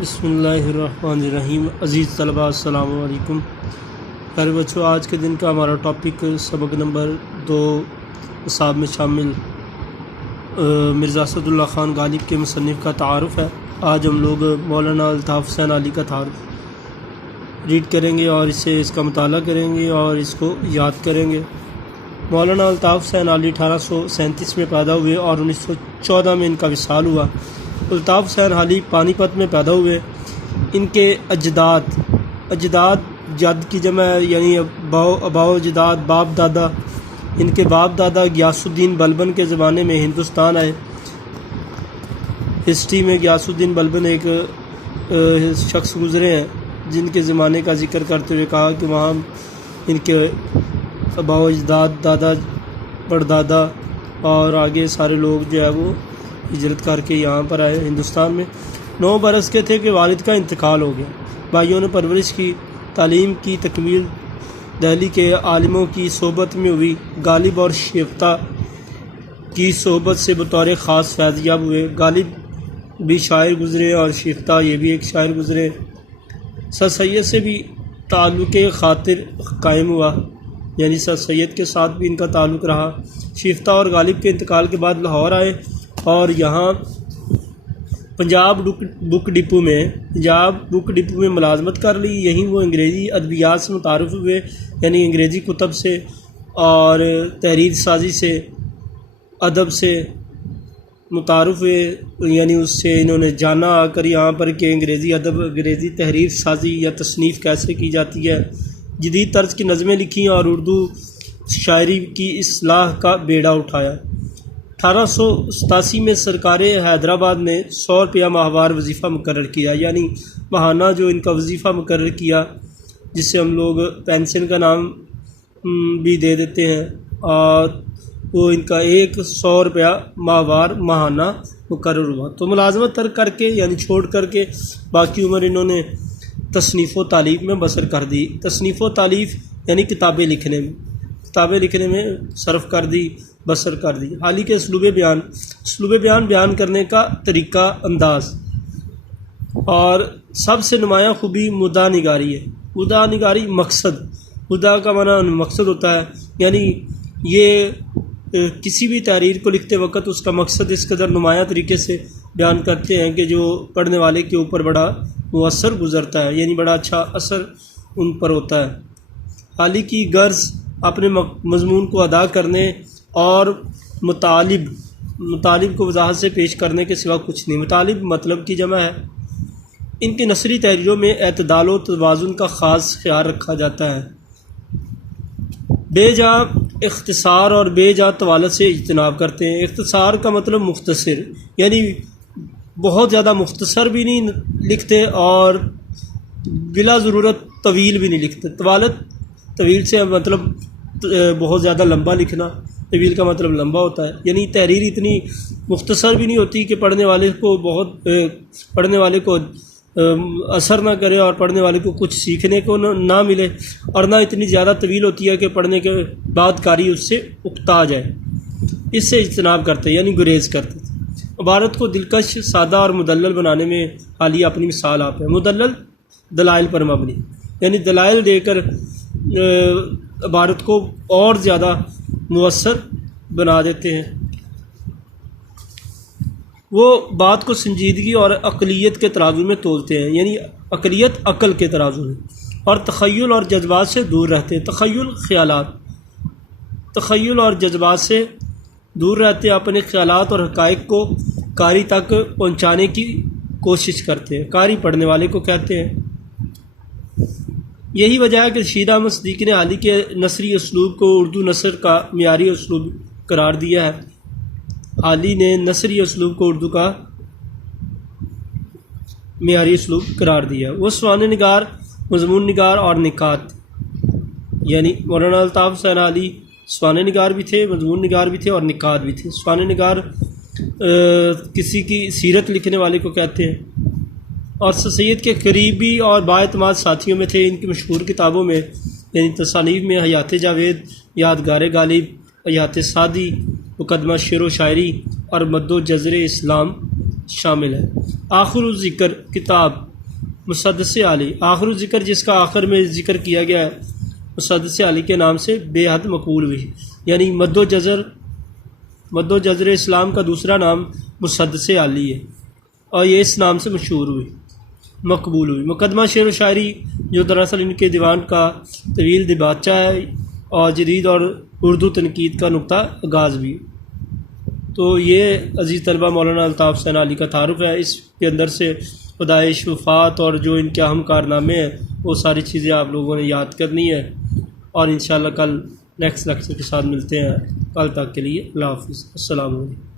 بسم اللہ الرحمن الرحیم۔ عزیز طلباء السلام علیکم۔ پیارے بچوں، آج کے دن کا ہمارا ٹاپک سبق نمبر 2 نصاب میں شامل مرزا اسد اللہ خان غالب کے مصنف کا تعارف ہے۔ آج ہم لوگ مولانا الطاف حسین علی کا تعارف ریڈ کریں گے اور اس کا مطالعہ کریں گے اور اس کو یاد کریں گے۔ مولانا الطاف حسین علی 1837 میں پیدا ہوئے اور 1914 میں ان کا وصال ہوا۔ الطاف حسین علی پانی پت میں پیدا ہوئے۔ ان کے اجداد جد کی جمع ہے، یعنی اباؤ اجداد، باپ دادا۔ ان کے باپ دادا غیاث الدین بلبن کے زمانے میں ہندوستان آئے۔ ہسٹری میں غیاث الدین بلبن ایک شخص گزرے ہیں جن کے زمانے کا ذکر کرتے ہوئے کہا کہ وہاں ان کے اباؤ اجداد، دادا، پردادا اور آگے سارے لوگ جو ہے وہ ہجرت کر کے یہاں پر آئے ہندوستان میں۔ 9 برس کے تھے کہ والد کا انتقال ہو گیا۔ بھائیوں نے پرورش کی، تعلیم کی تکمیل دہلی کے عالموں کی صحبت میں ہوئی۔ غالب اور شیفتہ کی صحبت سے بطور خاص فیض یاب ہوئے۔ غالب بھی شاعر گزرے اور شیفتہ یہ بھی ایک شاعر گزرے۔ سر سید سے بھی تعلق خاطر قائم ہوا، یعنی سر سید کے ساتھ بھی ان کا تعلق رہا۔ شیفتہ اور غالب کے انتقال کے بعد لاہور آئے اور یہاں پنجاب بک ڈپو میں ملازمت کر لی۔ یہیں وہ انگریزی ادبیات سے متعارف ہوئے، یعنی انگریزی کتب سے اور تحریر سازی سے، ادب سے متعارف ہوئے، یعنی اس سے انہوں نے جانا آ کر یہاں پر کہ انگریزی ادب، انگریزی تحریر سازی یا تصنیف کیسے کی جاتی ہے۔ جدید طرز کی نظمیں لکھیں اور اردو شاعری کی اصلاح کا بیڑا اٹھایا۔ 1887 میں سرکار حیدرآباد نے 100 روپیہ ماہوار وظیفہ مقرر کیا، یعنی ماہانہ جو ان کا وظیفہ مقرر کیا، جس سے ہم لوگ پینشن کا نام بھی دے دیتے ہیں، اور وہ ان کا 100 روپیہ ماہوار ماہانہ مقرر ہوا۔ تو ملازمت ترک کر کے، یعنی چھوڑ کر کے، باقی عمر انہوں نے تصنیف و تالیف میں بسر کر دی۔ تصنیف و تالیف یعنی کتابیں لکھنے میں صرف کر دی، بسر کر دی۔ حال ہی کے اسلوب بیان کرنے کا طریقہ انداز اور سب سے نمایاں خوبی مدعا نگاری ہے۔ مدعا نگاری مقصد، مدعا کا معنی مقصد ہوتا ہے، یعنی یہ کسی بھی تحریر کو لکھتے وقت اس کا مقصد اس قدر نمایاں طریقے سے بیان کرتے ہیں کہ جو پڑھنے والے کے اوپر بڑا مؤثر گزرتا ہے، یعنی بڑا اچھا اثر ان پر ہوتا ہے۔ حالی کی غرض اپنے مضمون کو ادا کرنے اور مطالب کو وضاحت سے پیش کرنے کے سوا کچھ نہیں۔ مطالب مطلب کی جمع ہے۔ ان کی نثری تحریروں میں اعتدال و توازن کا خاص خیال رکھا جاتا ہے۔ بے جا اختصار اور بے جا طوالت سے اجتناب کرتے ہیں۔ اختصار کا مطلب مختصر، یعنی بہت زیادہ مختصر بھی نہیں لکھتے اور بلا ضرورت طویل بھی نہیں لکھتے۔ طویل سے مطلب بہت زیادہ لمبا لکھنا، طویل کا مطلب لمبا ہوتا ہے، یعنی تحریر اتنی مختصر بھی نہیں ہوتی کہ پڑھنے والے کو اثر نہ کرے اور پڑھنے والے کو کچھ سیکھنے کو نہ ملے، اور نہ اتنی زیادہ طویل ہوتی ہے کہ پڑھنے کے بعد قاری اس سے اکتا جائے۔ اس سے اجتناب کرتے یعنی گریز کرتے تھے۔ عبارت کو دلکش، سادہ اور مدلل بنانے میں حالیہ اپنی مثال آپ ہے۔ مدلل دلائل پر مبنی، یعنی دلائل دے کر عبارت کو اور زیادہ مؤثر بنا دیتے ہیں۔ وہ بات کو سنجیدگی اور عقلیت کے ترازو میں تولتے ہیں، یعنی عقلیت عقل کے ترازو میں، اور تخیل اور جذبات سے دور رہتے ہیں۔ تخیل اور جذبات سے دور رہتے، اپنے خیالات اور حقائق کو قاری تک پہنچانے کی کوشش کرتے ہیں۔ قاری پڑھنے والے کو کہتے ہیں۔ یہی وجہ ہے کہ رشید احمد صدیقی نے حالی کے نثری اسلوب کو اردو نثر کا معیاری اسلوب قرار دیا ہے۔ حالی نے نثری اسلوب کو اردو کا معیاری اسلوب قرار دیا۔ وہ سوانح نگار، مضمون نگار اور نکات، یعنی مولانا الطاف حسین علی سوانح نگار بھی تھے، مضمون نگار بھی تھے اور نکات بھی تھے۔ سوانح نگار کسی کی سیرت لکھنے والے کو کہتے ہیں، اور سر سید کے قریبی اور بااعتماد ساتھیوں میں تھے۔ ان کی مشہور کتابوں میں، یعنی تصانیف میں، حیات جاوید، یادگار غالب، حیات سعدی، مقدمہ شعر و شاعری اور مد و جزر اسلام شامل ہے۔ آخر الذکر کتاب مسدس علی، آخر الذکر جس کا آخر میں ذکر کیا گیا ہے مسدس علی کے نام سے بے حد مقبول ہوئی، یعنی مد و جزر اسلام کا دوسرا نام مسدس علی ہے اور یہ اس نام سے مشہور ہوئی، مقبول ہوئی۔ مقدمہ شعر و شاعری جو دراصل ان کے دیوان کا طویل دباچہ ہے اور جدید اور اردو تنقید کا نقطہ آغاز بھی۔ تو یہ عزیز طلبہ مولانا الطاف حسین علی کا تعارف ہے، اس کے اندر سے پیدائش، وفات اور جو ان کے اہم کارنامے ہیں وہ ساری چیزیں آپ لوگوں نے یاد کرنی ہے، اور انشاءاللہ کل نیکسٹ لیکچر کے ساتھ ملتے ہیں۔ کل تک کے لیے اللہ حافظ، السلام علیکم۔